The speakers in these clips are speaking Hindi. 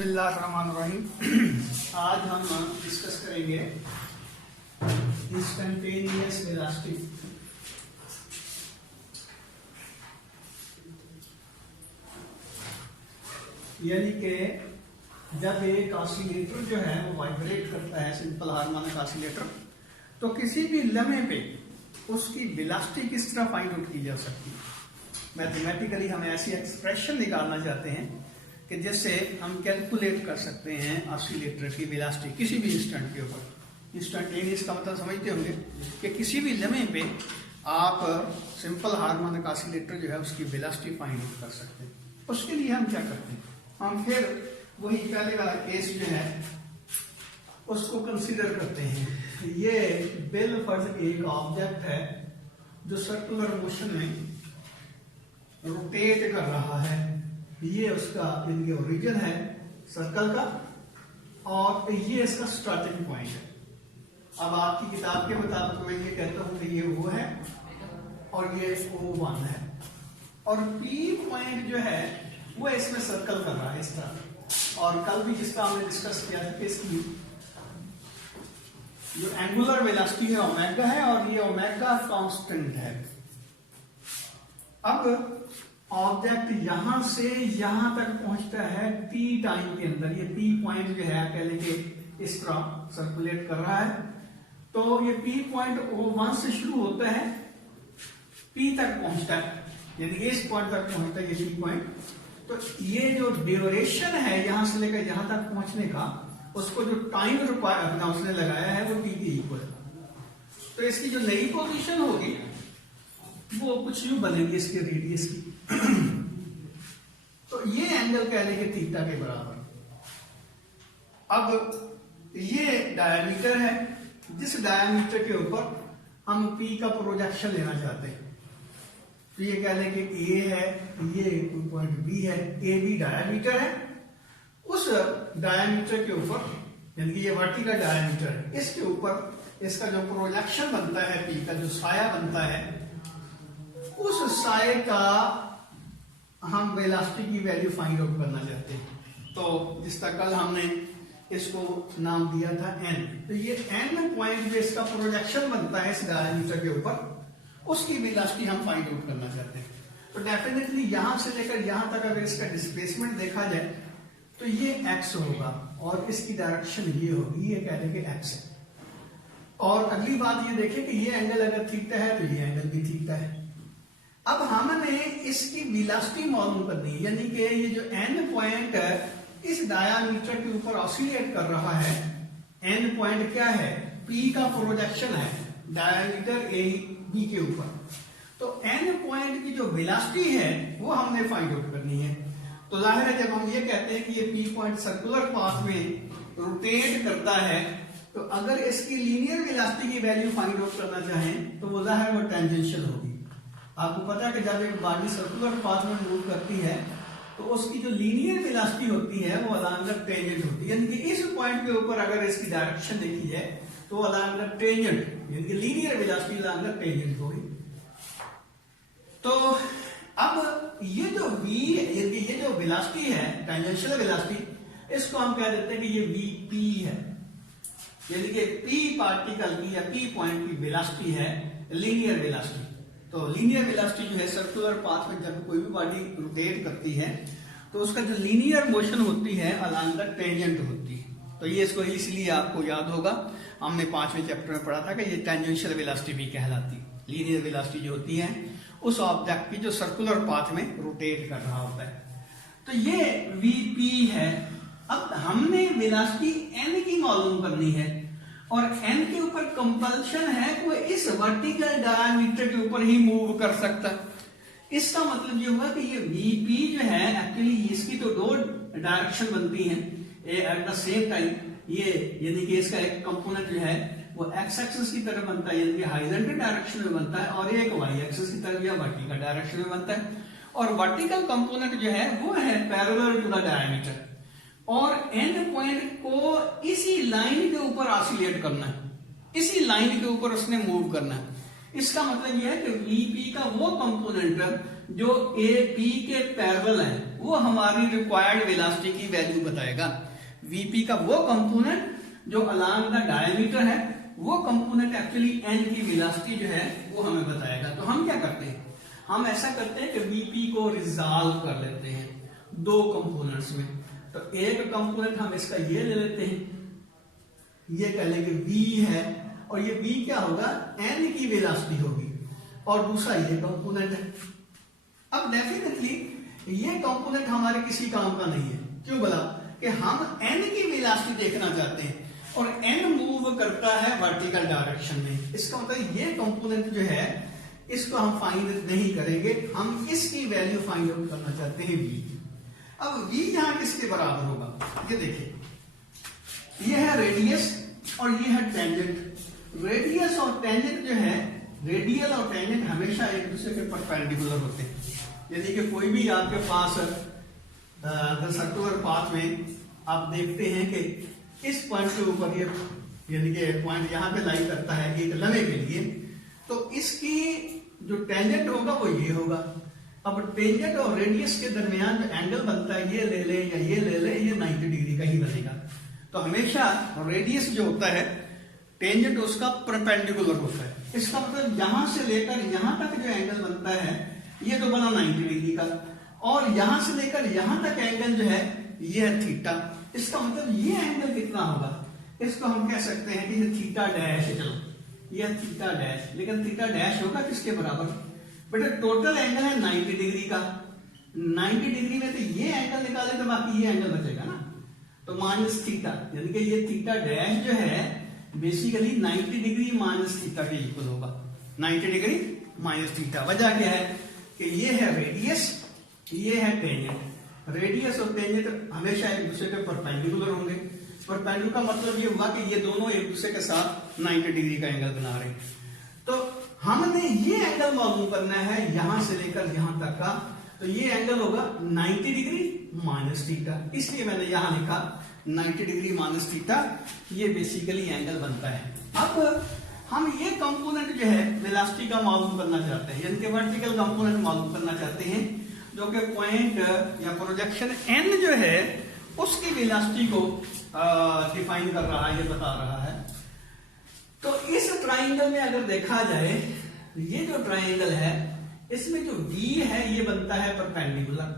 बिस्मिल्लाहिर्रहमानिर्रहीम। आज हम डिस्कस करेंगे इंस्टैंटेनियस वेलोसिटी। यानी कि जब एक ऑसिलेटर जो है वो वाइब्रेट करता है, सिंपल हार्मोनिक ऑसिलेटर, तो किसी भी लम्हे पे उसकी वेलोसिटी किस तरह फाइंड आउट की जा सकती है। मैथमेटिकली हम ऐसी एक्सप्रेशन निकालना चाहते हैं कि जिससे हम कैलकुलेट कर सकते हैं ऑसिलेटर की वेलोसिटी किसी भी इंस्टेंट के ऊपर। इंस्टैंटेनियस का मतलब समझते होंगे कि किसी भी लम्हे पे आप सिंपल हार्मोनिक ऑसिलेटर जो है उसकी वेलोसिटी फाइंड आउट कर सकते हैं। उसके लिए हम क्या करते हैं, हम फिर वही पहले वाला केस जो है उसको कंसीडर करते हैं। ये बिल फर्ज एक ऑब्जेक्ट है जो सर्कुलर मोशन में रोटेट कर रहा है। ये उसका इनके ओरिजिन है सर्कल का, और ये इसका स्टार्टिंग पॉइंट है। अब आपकी किताब के मुताबिक मैं ये कहता हूं कि ये वो है और ये O1 है, और P पॉइंट जो है वो इसमें सर्कल कर रहा है इस तरह। और कल भी जिसका हमने डिस्कस किया था कि इसकी जो एंगुलर वेलोसिटी है ओमेगा है, और ये ओमेगा कांस्टेंट है। अब ऑब्जेक्ट यहां से यहां तक पहुंचता है T टाइम के अंदर। ये P पॉइंट जो है कह लेंगे इस तरह सर्कुलेट कर रहा है, तो ये P पॉइंट O1 से शुरू होता है, P तक पहुंचता है, यानी इस पॉइंट तक पहुंचता है ये P पॉइंट। तो ये जो ड्यूरेशन है यहां से लेकर यहां तक पहुंचने का, उसको जो टाइम रिक्वायर उसने लगाया है वो T के इक्वल। तो इसकी जो नई पोजीशन होगी वो कुछ यूं बनेगी इसके रेडियस की। तो ये एंगल कह लेंगे थीटा के बराबर। अब ये डायमीटर है, जिस डायमीटर के ऊपर हम P का प्रोजेक्शन लेना चाहते हैं। तो ये कह लेंगे A है, ये पॉइंट B है, AB डायमीटर है। उस डायमीटर के ऊपर, यानी कि ये वर्टिकल डायमीटर है, इसके ऊपर इसका जो प्रोजेक्शन बनता है P का, जो साया बनता है, उस साए का हम वेलोसिटी की वैल्यू फाइंड आउट करना चाहते हैं। तो जिस तरह कल हमने इसको नाम दिया था n, तो ये n पॉइंट जो इसका प्रोजेक्शन बनता है इस डायमीटर के ऊपर, उसकी वेलोसिटी हम फाइंड आउट करना चाहते हैं। तो डेफिनेटली यहां से लेकर यहां तक अगर इसका डिस्प्लेसमेंट देखा जाए तो ये x होगा और इसकी डायरेक्शन ये होगी, ये कह देंगे x है। और अगली बात ये देखें कि ये एंगल अगर थीटा है तो ये एंगल भी थीटा है। अब हमने इसकी वेलोसिटी मालूम करनी है, यानी कि ये जो n पॉइंट इस डायमीटर के ऊपर ऑसिलेट कर रहा है, n पॉइंट क्या है, P का प्रोजेक्शन है डायमीटर AB के ऊपर। तो n पॉइंट की जो वेलोसिटी है वो हमने फाइंड आउट करनी है। तो जाहिर है जब हम ये कहते हैं कि ये P पॉइंट सर्कुलर पाथ में रोटेट करता है, तो अगर इसकी लीनियर वेलोसिटी की वैल्यू फाइंड आउट करना चाहें तो वो जाहिर वो टेंजेंशियल होगी। आपको पता है कि जब एक बॉडी सर्कुलर पाथ में मूव करती है तो उसकी जो लीनियर वेलोसिटी होती है वो अलोंग द टेंजेंट होती है, यानी कि इस पॉइंट के ऊपर अगर इसकी डायरेक्शन देखी जाए तो अलोंग द टेंजेंट, यानी कि linear velocity along the tangent होगी। तो अब ये जो v है, यानी ये जो वेलोसिटी है टेंजेंशियल वेलोसिटी, इसको हम कह देते हैं कि ये vp है, यानी कि p पार्टिकल की या p पॉइंट की वेलोसिटी है लीनियर वेलोसिटी। तो लीनियर वेलोसिटी जो है सर्कुलर पाथ में जब कोई भी बॉडी रोटेट करती है तो उसका जो लीनियर मोशन होती है अलोंग द टेंजेंट होती है। तो ये इसको इसलिए आपको याद होगा, हमने 5वें चैप्टर में पढ़ा था कि ये टेंजेंशियल वेलोसिटी भी कहलाती है। लीनियर वेलोसिटी जो होती है उस ऑब्जेक्ट की जो सर्कुलर पाथ में रोटेट कर रहा होता है। तो ये Vp है। अब हमने वेलोसिटी n की मालूम करनी है, और n के ऊपर कंपल्शन है कि वो इस वर्टिकल डायमीटर के ऊपर ही मूव कर सकता है। इसका मतलब ये हुआ कि ये Vp जो है एक्चुअली इसकी तो दो डायरेक्शन बनती हैं एट द सेम टाइम। ये यानी कि इसका एक कंपोनेंट जो है वो x एक्सिस की तरफ बनता है, यानी कि हॉरिजॉन्टल डायरेक्शन में बनता है, और एक y एक्सिस की तरफ या वर्टिकल डायरेक्शन में बनता है। और वर्टिकल कंपोनेंट जो है वो है पैरेलल टू द डायमीटर, और n पॉइंट को इसी लाइन के ऊपर ऑसिलेट करना है, इसी लाइन के ऊपर उसने मूव करना है। इसका मतलब यह है कि Vp का वो कंपोनेंट जो ए पी के पैरेलल है वो हमारी रिक्वायर्ड वेलोसिटी की वैल्यू बताएगा। वीपी का वो कंपोनेंट जो अलोंग द डायमीटर है, वो कंपोनेंट एक्चुअली एन की वेलोसिटी जो है वो हमें बताएगा। तो हम क्या करते हैं, हम ऐसा करते हैं कि वीपी को रिजॉल्व कर लेते हैं दो कंपोनेंट्स में। तो एक कंपोनेंट हम इसका ये ले लेते हैं, ये कह लेंगे v है, और ये v क्या होगा, n की वेलोसिटी होगी, और दूसरा ये कंपोनेंट है। अब डेफिनेटली ये कंपोनेंट हमारे किसी काम का नहीं है। क्यों बोला कि हम n की वेलोसिटी देखना चाहते हैं, और n मूव करता है वर्टिकल डायरेक्शन में। इसका मतलब ये कंपोनेंट जो है इसको हम फाइंड नहीं करेंगे, हम इसकी वैल्यू फाइंड आउट करना चाहते हैं v। अब v यहां किसके बराबर होगा, ये देखिए, ये है रेडियस और ये है टेंजेंट। रेडियस और टेंजेंट जो है, रेडियल और टेंजेंट हमेशा एक दूसरे के परपेंडिकुलर होते हैं। यानी कि कोई भी आपके पास सर्कुलर पाथ में आप देखते हैं कि इस पॉइंट के ऊपर ये, यानी कि पॉइंट यहां पे लाई करता है एक लम्हे के लिए, तो इसकी जो टेंजेंट होगा वो ये होगा। अब टेंजेंट और रेडियस के दरमियान जो एंगल बनता है, ये ले ले या ये ले ले, ये 90 डिग्री का ही बनेगा। तो हमेशा रेडियस जो होता है, टेंजेंट उसका परपेंडिकुलर होता है। इसका मतलब यहां से लेकर यहां तक जो एंगल बनता है ये तो बना 90 डिग्री का, और यहां से लेकर यहां तक एंगल जो है ये है थीटा। इसका मतलब ये एंगल कितना होगा, इसको हम कह सकते हैं कि ये थीटा डैश है। चलो ये थीटा डैश, लेकिन थीटा डैश होगा किसके बराबर, बेटा टोटल एंगल है 90 डिग्री का। 90 डिग्री में तो ये एंगल निकाले तो बाकी ये एंगल बचेगा ना, तो माइनस थीटा, यानी कि ये थीटा डैश जो है बेसिकली 90 डिग्री माइनस थीटा के इक्वल होगा। 90 डिग्री माइनस थीटा। वजह क्या है कि ये है रेडियस, ये है टेंजेंट। रेडियस और टेंजेंट हमेशा एक दूसरे के परपेंडिकुलर होंगे। परपेंडिकुलर का मतलब ये हुआ कि ये दोनों एक दूसरे के साथ 90 डिग्री का एंगल बना रहे हैं। तो हमने ये एंगल मालूम करना है यहां से लेकर यहां तक का, तो ये एंगल होगा 90 डिग्री माइनस थीटा। इसलिए मैंने यहां लिखा 90 डिग्री माइनस थीटा, ये बेसिकली एंगल बनता है। अब हम ये कंपोनेंट जो है वेलोसिटी का मालूम करना चाहते हैं, यानी कि वर्टिकल कंपोनेंट मालूम करना चाहते हैं, जो कि पॉइंट या प्रोजेक्शन n जो है उसकी वेलोसिटी को डिफाइन कर रहा है, ये बता रहा है। तो इस ट्राइंगल में अगर देखा जाए, ये जो ट्राइंगल है इसमें जो v है ये बनता है परपेंडिकुलर,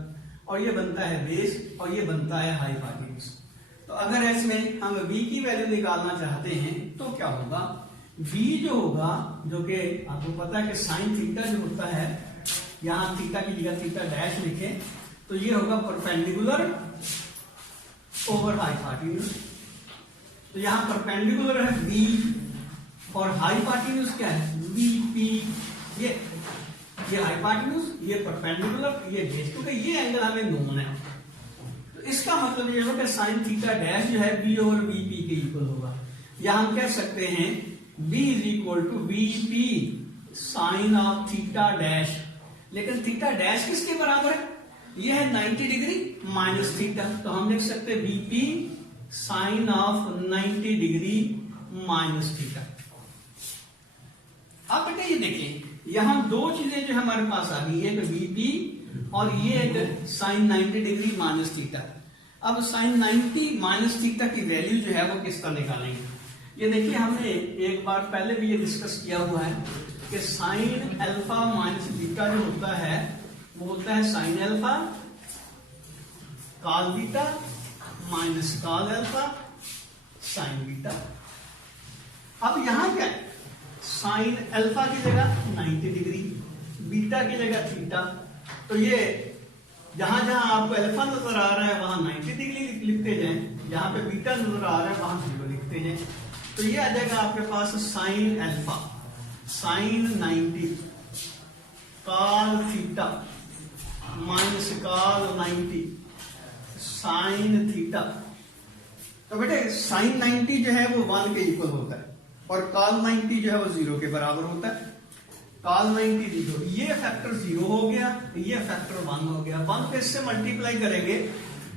और ये बनता है बेस, और ये बनता है हाइपोटेन्यूज। तो अगर इसमें हम v की वैल्यू निकालना चाहते हैं तो क्या होगा, v जो होगा, जो कि आपको पता है कि साइन थीटा जो होता है, यहां थीटा की जगह थीटा डैश लिखे, तो ये होगा परपेंडिकुलर ओवर हाइपोटेन्यूज। तो यहां परपेंडिकुलर है v और हाइपोटेन्यूज क्या है vp। ये हाइपोटेन्यूज, ये परपेंडिकुलर, ये बेस, क्योंकि ये एंगल हमें नोन है। तो इसका मतलब ये होगा कि साइन थीटा डैश जो है v और vp के इक्वल होगा। या हम कह सकते हैं v is equal to vp sine of theta dash. लेकिन थीटा डैश किसके बराबर है, ये है 90 डिग्री माइनस थीटा। तो हम लिख सकते हैं vp sine of 90 degree minus theta. अब बेटा ये देखिए, यहां दो चीजें जो हमारे पास आ गई, एक vp और ये एक साइन 90 डिग्री माइनस थीटा। अब साइन 90 माइनस थीटा की वैल्यू जो है वो किस तरह निकालेंगे, ये देखिए हमने एक बार पहले भी ये डिस्कस किया हुआ है कि साइन अल्फा माइनस बीटा जो होता है वो होता है sine alpha cos beta minus cos alpha sign beta. अब यहां क्या है, साइन अल्फा की जगह 90 डिग्री, बीटा की जगह थीटा। तो ये जहां जहां आपको अल्फा नजर आ रहा है वहां 90 डिग्री लिखते जाएं, जहां पे बीटा नजर आ रहा है वहां 0 लिखते जाएं। तो ये आ जाएगा आपके पास sine alpha sine 90 cos theta minus cos 90 sine theta. तो बेटे साइन 90 जो है वो 1 के इक्वल होता है, और कॉस 90 जो है वो 0 के बराबर होता है। कॉस 90 0, ये फैक्टर 0 हो गया, ये फैक्टर 1 हो गया। 1 पे इससे मल्टीप्लाई करेंगे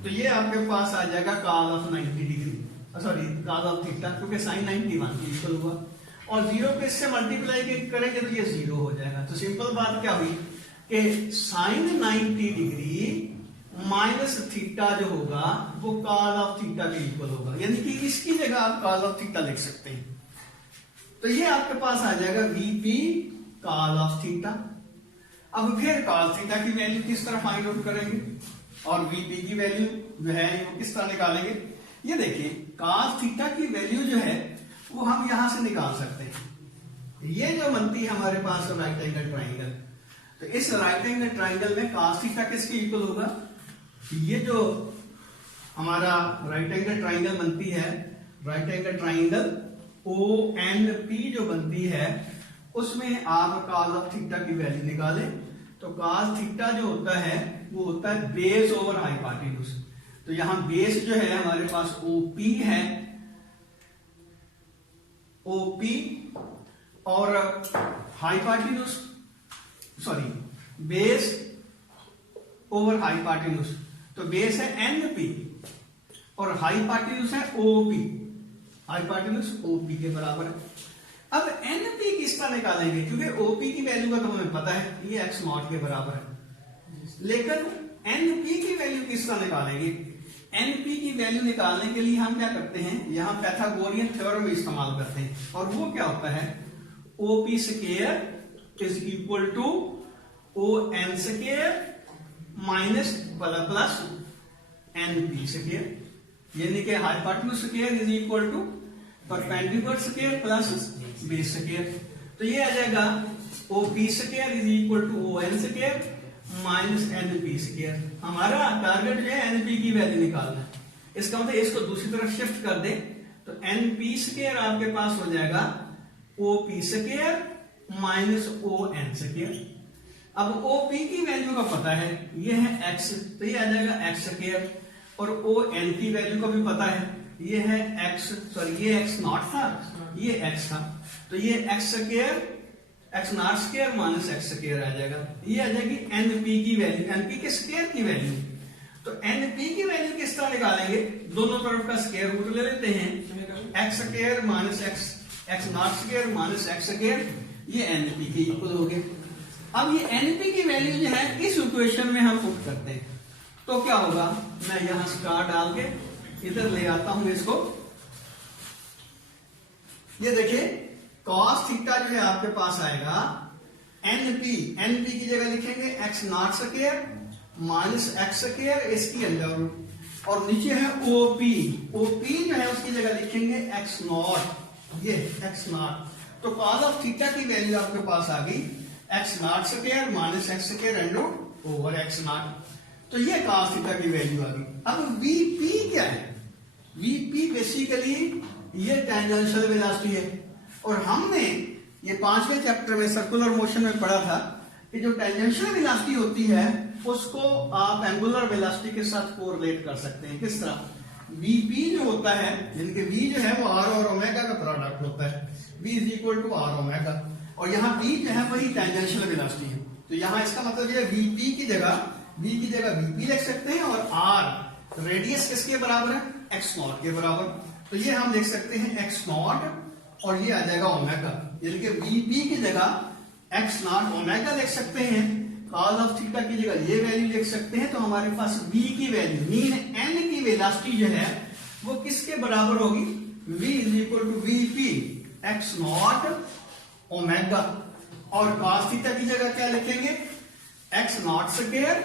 तो ये आपके पास आ जाएगा cos of 90 degree, sorry cos of theta, क्योंकि साइन 90 1 के इक्वल हुआ। और 0 पे इससे मल्टीप्लाई करेंगे तो ये 0 हो जाएगा। तो सिंपल बात क्या हुई कि साइन 90 डिग्री माइनस थीटा जो होगा वो कॉस ऑफ थीटा के इक्वल होगा, यानी कि इसकी जगह आप कॉस ऑफ थीटा लिख सकते हैं। तो ये आपके पास आ जाएगा वीपी कॉस ऑफ थीटा। अब फिर कॉस थीटा की वैल्यू किस तरह फाइंड आउट करेंगे और वीपी की वैल्यू जो है वो किस तरह निकालेंगे। ये देखिए कॉस थीटा की वैल्यू जो है वो हम यहां से निकाल सकते हैं। ये जो बनती है हमारे पास राइट एंगल ट्राइंगल, तो इस राइट एंगल ट्राइंगल में कॉस थीटा किसके इक्वल होगा। ये जो हमारा राइट एंगल ट्राइंगल बनती है, right angle triangle O N P जो बनती है, उसमें आप कॉस ऑफ थीटा की वैल्यू निकालें तो कॉस थीटा जो होता है वो होता है बेस ओवर हाइपोटेन्यूज। तो यहां बेस जो है हमारे पास ओपी है, ओपी और hypotenuse sorry base over hypotenuse, तो बेस है एनपी और हाइपोटेन्यूज है ओपी, हाइपोटेन्यूज ओपी के बराबर है। अब एनपी किस तरह निकालेंगे, क्योंकि ओपी की वैल्यू का तो हमें पता है ये एक्स नॉट के बराबर है, लेकिन एनपी की वैल्यू किस तरह निकालेंगे। एनपी की वैल्यू निकालने के लिए हम क्या करते हैं, यहां पैथागोरियन थ्योरम इस्तेमाल करते हैं, और वो क्या होता है OP square is equal to O N square minus plus NP square, यानी कि hypotenuse square is equal to perpendicular square plus base square. तो ये आ जाएगा OP square is equal to O N square minus NP square. हमारा टारगेट जो है एनपी की वैल्यू निकालना है, इसका मतलब इसको दूसरी तरफ शिफ्ट कर दे तो एनपी स्क्वायर आपके पास हो जाएगा OP square minus O N square. अब ओपी की वैल्यू का पता है ये है एक्स, तो ये आ जाएगा एक्स स्क्वायर, और ओ एन की वैल्यू का भी पता है ये है एक्स, सॉरी ये एक्स नॉट था ये एक्स था, तो ये x square x naught square minus x square आ जाएगा। ये आ जाएगी एनपी की वैल्यू, एनपी के स्क्वायर की वैल्यू। तो एनपी की वैल्यू किस तरह निकालेंगे, दोनों तरफ का स्क्वायर रूट ले लेते हैं, x square minus x naught square minus x square, ये एनपी के इक्वल हो गए। अब ये एनपी की वैल्यू जो है इस इक्वेशन में हम पुट करते हैं, तो क्या होगा, मैं यहां स्टार डाल के इधर ले आता हूं इसको। ये देखिए कॉस थीटा जो है आपके पास आएगा एनपी, एनपी की जगह लिखेंगे x naught square minus x square इसकी अंडर रूट, और नीचे है ओपी, ओपी जो है उसकी जगह लिखेंगे एक्स नॉट, ये एक्स नॉट। तो कॉस ऑफ थीटा की वैल्यू आपके पास आ गई x naught square minus x square under over x not. तो ये कॉस थीटा की वैल्यू आ गई। अब वीपी क्या है, वीपी बेसिकली ये टेंजेंशियल वेलोसिटी है, और हमने ये 5वें चैप्टर में सर्कुलर मोशन में पढ़ा था कि जो टेंजेंशियल वेलोसिटी होती है उसको आप एंगुलर वेलोसिटी के साथ कोरिलेट कर सकते हैं। किस तरह, वीपी जो होता है, जिनके वी जो है वो आर और ओमेगा का प्रोडक्ट होता है, V is equal to R omega, और यहाँ वी जो है वही टेंजेंशियल वेलोसिटी है। तो यहाँ इसका मतलब ये वीपी की जगह वी की जगह वीपी लिख सकते हैं, और आर रेडियस किसके बराबर है, एक्स नॉट के बराबर। तो ये हम लिख सकते हैं एक्स नॉट, और ये आ जाएगा ओमेगा, यानी कि वीपी की जगह एक्स नॉट ओमेगा लिख सकते हैं, कॉस ऑफ थीटा की जगह ये वैल्यू लिख सकते हैं। तो हमारे पास v की वैल्यू मीन एन की वेलोसिटी जो है वो किसके बराबर होगी, v is equal to VP x naught omega, और कॉस थीटा की जगह क्या लिखेंगे x naught square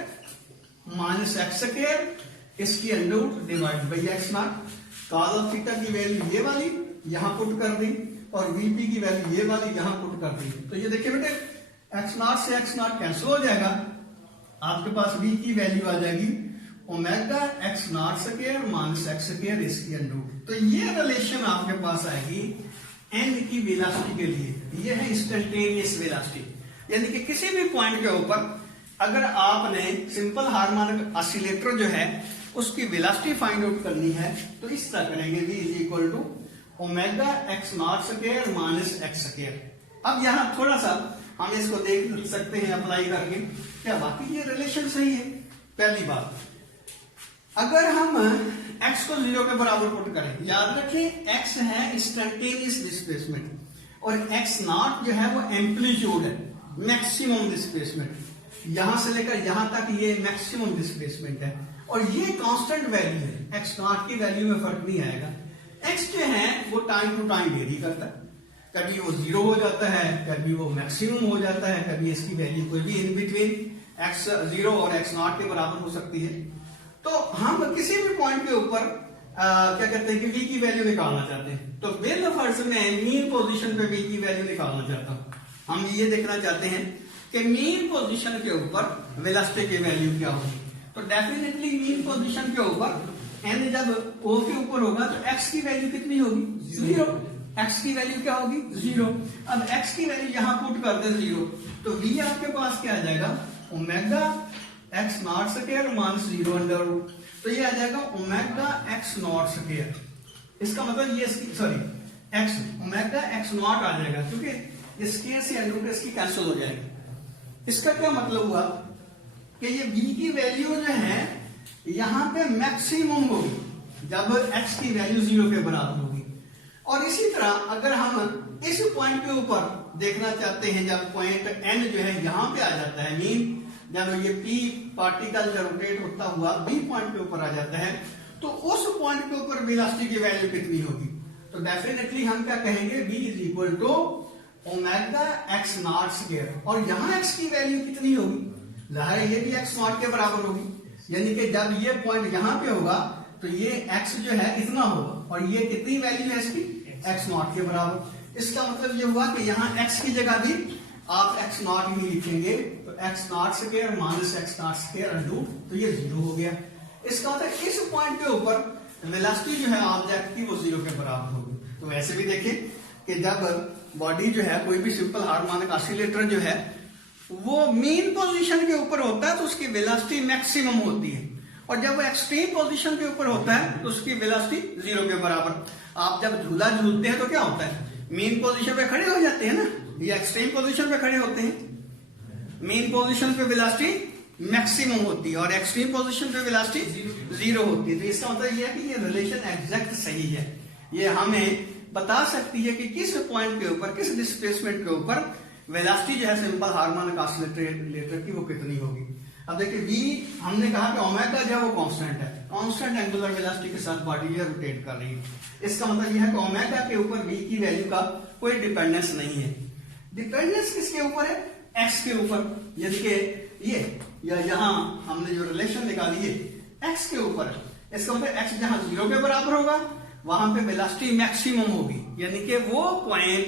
minus x square इसकी under root divide by x naught. Cos of theta की वैल्यू ये वाली यहां पुट कर दी, और वीपी की वैल्यू ये वाली यहां पुट कर दी। तो ये देखिए बेटे एक्स नॉट से एक्स नॉट कैंसिल हो जाएगा, आपके पास v की वैल्यू आ जाएगी omega x naught square minus x square इसकी अंडर रूट। तो ये रिलेशन आपके पास आएगी एन की वेलोसिटी के लिए, ये है इंस्टेंटेनियस वेलोसिटी, यानी कि किसी भी पॉइंट के ऊपर अगर आपने सिंपल हार्मोनिक ऑसिलेटर जो है उसकी वेलोसिटी फाइंड आउट करनी है तो इस तरह करेंगे, v is equal to omega x naught square minus x square. अब यहां थोड़ा सा हम इसको देख सकते हैं अप्लाई करके, क्या वाकई ये रिलेशन सही है। पहली बात, अगर हम x को 0 के बराबर पुट करें, याद रखें x है इंस्टेंटेनियस डिस्प्लेसमेंट और x नॉट जो है वो एम्पलीट्यूड है, मैक्सिमम डिस्प्लेसमेंट। यहां से लेकर यहां तक ये मैक्सिमम डिस्प्लेसमेंट है और ये कांस्टेंट वैल्यू है, एक्स नॉट की वैल्यू में फर्क नहीं आएगा। एक्स जो है वो टाइम टू टाइम वेरी करता है, कभी वो 0 हो जाता है, कभी वो मैक्सिमम हो जाता है, कभी इसकी वैल्यू कोई भी इन बिटवीन एक्स 0 और एक्स नॉट के बराबर हो सकती है। तो हम किसी भी पॉइंट के ऊपर क्या कहते हैं कि v की वैल्यू निकालना चाहते हैं, तो विद फर्स्ट में मीन पोजीशन पे v की वैल्यू निकालना चाहता हूं। हम ये देखना चाहते हैं कि मीन पोजीशन के ऊपर वेलोसिटी की वैल्यू क्या होगी। तो डेफिनेटली मीन पोजीशन के ऊपर n जब o के ऊपर होगा तो x की वैल्यू कितनी होगी, 0। x की वैल्यू क्या होगी, 0। अब x की वैल्यू यहां पुट कर दे 0, तो v आपके पास क्या आ जाएगा, omega x naught square minus 0 under root, तो ये आ जाएगा ओमेगा एक्स नॉट स्क्वायर। इसका मतलब ये sorry x omega x naught आ जाएगा, क्योंकि इसके से अंडर रूट इसकी कैंसिल हो जाएगी। इसका क्या मतलब हुआ कि ये v की वैल्यू जो है यहां पे मैक्सिमम होगी जब x की वैल्यू 0 के बराबर होगी। और इसी तरह अगर हम इस पॉइंट के ऊपर देखना चाहते हैं, जब पॉइंट n जो है यहां पे आ जाता है मीन, जब ये p पार्टिकल जब रोटेट होता हुआ b पॉइंट के ऊपर आ जाता है, तो उस पॉइंट के ऊपर वेलोसिटी की वैल्यू कितनी होगी। तो डेफिनेटली हम क्या कहेंगे, v is equal to omega x naught square, और यहां x की वैल्यू कितनी होगी, जाहिर है ये भी x नॉट के बराबर होगी, यानी कि जब ये पॉइंट यहां पे होगा तो ये x जो है इतना होगा, और ये कितनी वैल्यू है इसकी, x नॉट के बराबर। इसका मतलब ये हुआ कि यहाँ x की जगह भी आप x नॉट ही लिखेंगे, तो x not square minus x not square undo, तो ये 0 हो गया। इसका मतलब इस पॉइंट के ऊपर वेलोसिटी जो है ऑब्जेक्ट की वो 0 के बराबर होगी। तो वैसे भी देखिए कि जब बॉडी जो है कोई भी सिंपल हार्मोनिक ऑसिलेटर जो है वो मीन पोजीशन के ऊपर होता है तो उसकी वेलोसिटी मैक्सिमम होती है, और जब वो एक्सट्रीम पोजीशन के ऊपर होता है तो उसकी वेलोसिटी 0 के बराबर। आप जब झूला झूलते हैं तो क्या होता है, मीन पोजीशन पे खड़े हो जाते हैं ना, ये एक्सट्रीम पोजीशन पे खड़े होते हैं। मीन पोजीशन पे वेलोसिटी मैक्सिमम होती है और एक्सट्रीम पोजीशन पे वेलोसिटी 0 होती है। तो इसका मतलब ये है कि ये रिलेशन एग्जैक्ट सही है, ये हमें बता सकती है कि किस पॉइंट के ऊपर, किस डिस्प्लेसमेंट के ऊपर वेलोसिटी जो है सिंपल हार्मोनिक ऑसिलेटर की वो कितनी होगी। अब देखिए v हमने कहा कि ओमेगा जो है वो कांस्टेंट है, कांस्टेंट एंगुलर वेलोसिटी के साथ बॉडी जो रोटेट कर रही है। इसका मतलब यह है कि ओमेगा के ऊपर v की वैल्यू का कोई डिपेंडेंस नहीं है। डिपेंडेंस किसके ऊपर है, x के ऊपर, यानी कि ये या यहाँ हमने जो रिलेशन निकाली है x के ऊपर है। इसका मतलब x जहां 0 के बराबर होगा वहां पे वेलोसिटी मैक्सिमम होगी, यानी कि वो पॉइंट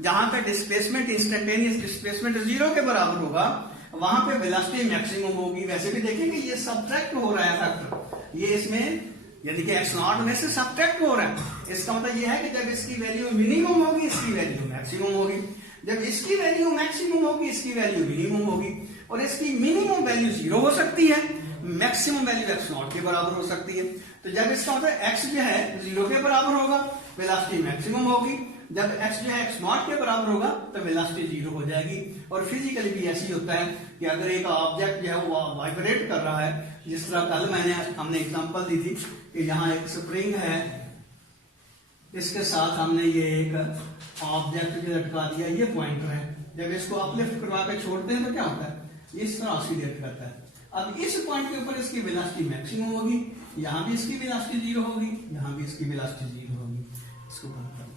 जहां पे डिस्प्लेसमेंट इंस्टेंटेनियस डिस्प्लेसमेंट 0 के बराबर होगा वहां पे वेलोसिटी मैक्सिमम होगी। वैसे भी देखेंगे ये सब्ट्रैक्ट हो रहा है फैक्टर, ये इसमें यानी कि x नॉट में से सब्ट्रैक्ट हो रहा है। इसका मतलब ये है कि जब इसकी वैल्यू मिनिमम होगी इसकी वैल्यू मैक्सिमम होगी, जब इसकी वैल्यू मैक्सिमम होगी इसकी वैल्यू मिनिमम होगी, और इसकी मिनिमम वैल्यू 0 हो सकती है, मैक्सिमम वैल्यू x नॉट के बराबर हो सकती है। तो जब इसका मतलब x जो है 0 के बराबर होगा वेलोसिटी मैक्सिमम होगी, जब x जो है x नॉट के बराबर होगा तो वेलोसिटी 0 हो जाएगी। और फिजिकली भी ऐसे ही होता है कि अगर एक ऑब्जेक्ट जो है वो वाइब्रेट कर रहा है, जिस तरह कल हमने एग्जांपल दी थी कि यहाँ एक स्प्रिंग है, इसके साथ हमने ये एक ऑब्जेक्ट जो लटका दिया, ये पॉइंटर है, जब इसको अपलिफ्ट करवा के छोड़ते हैं तो क्या होता है, इस तरह ऑसिलेट करता है। अब इस पॉइंट के ऊपर इसकी वेलोसिटी मैक्सिमम होगी, यहाँ भी इसकी वेलोसिटी 0 होगी, यहाँ भी इसकी वेलोसिटी 0 होगी। इसको बंद करते हैं।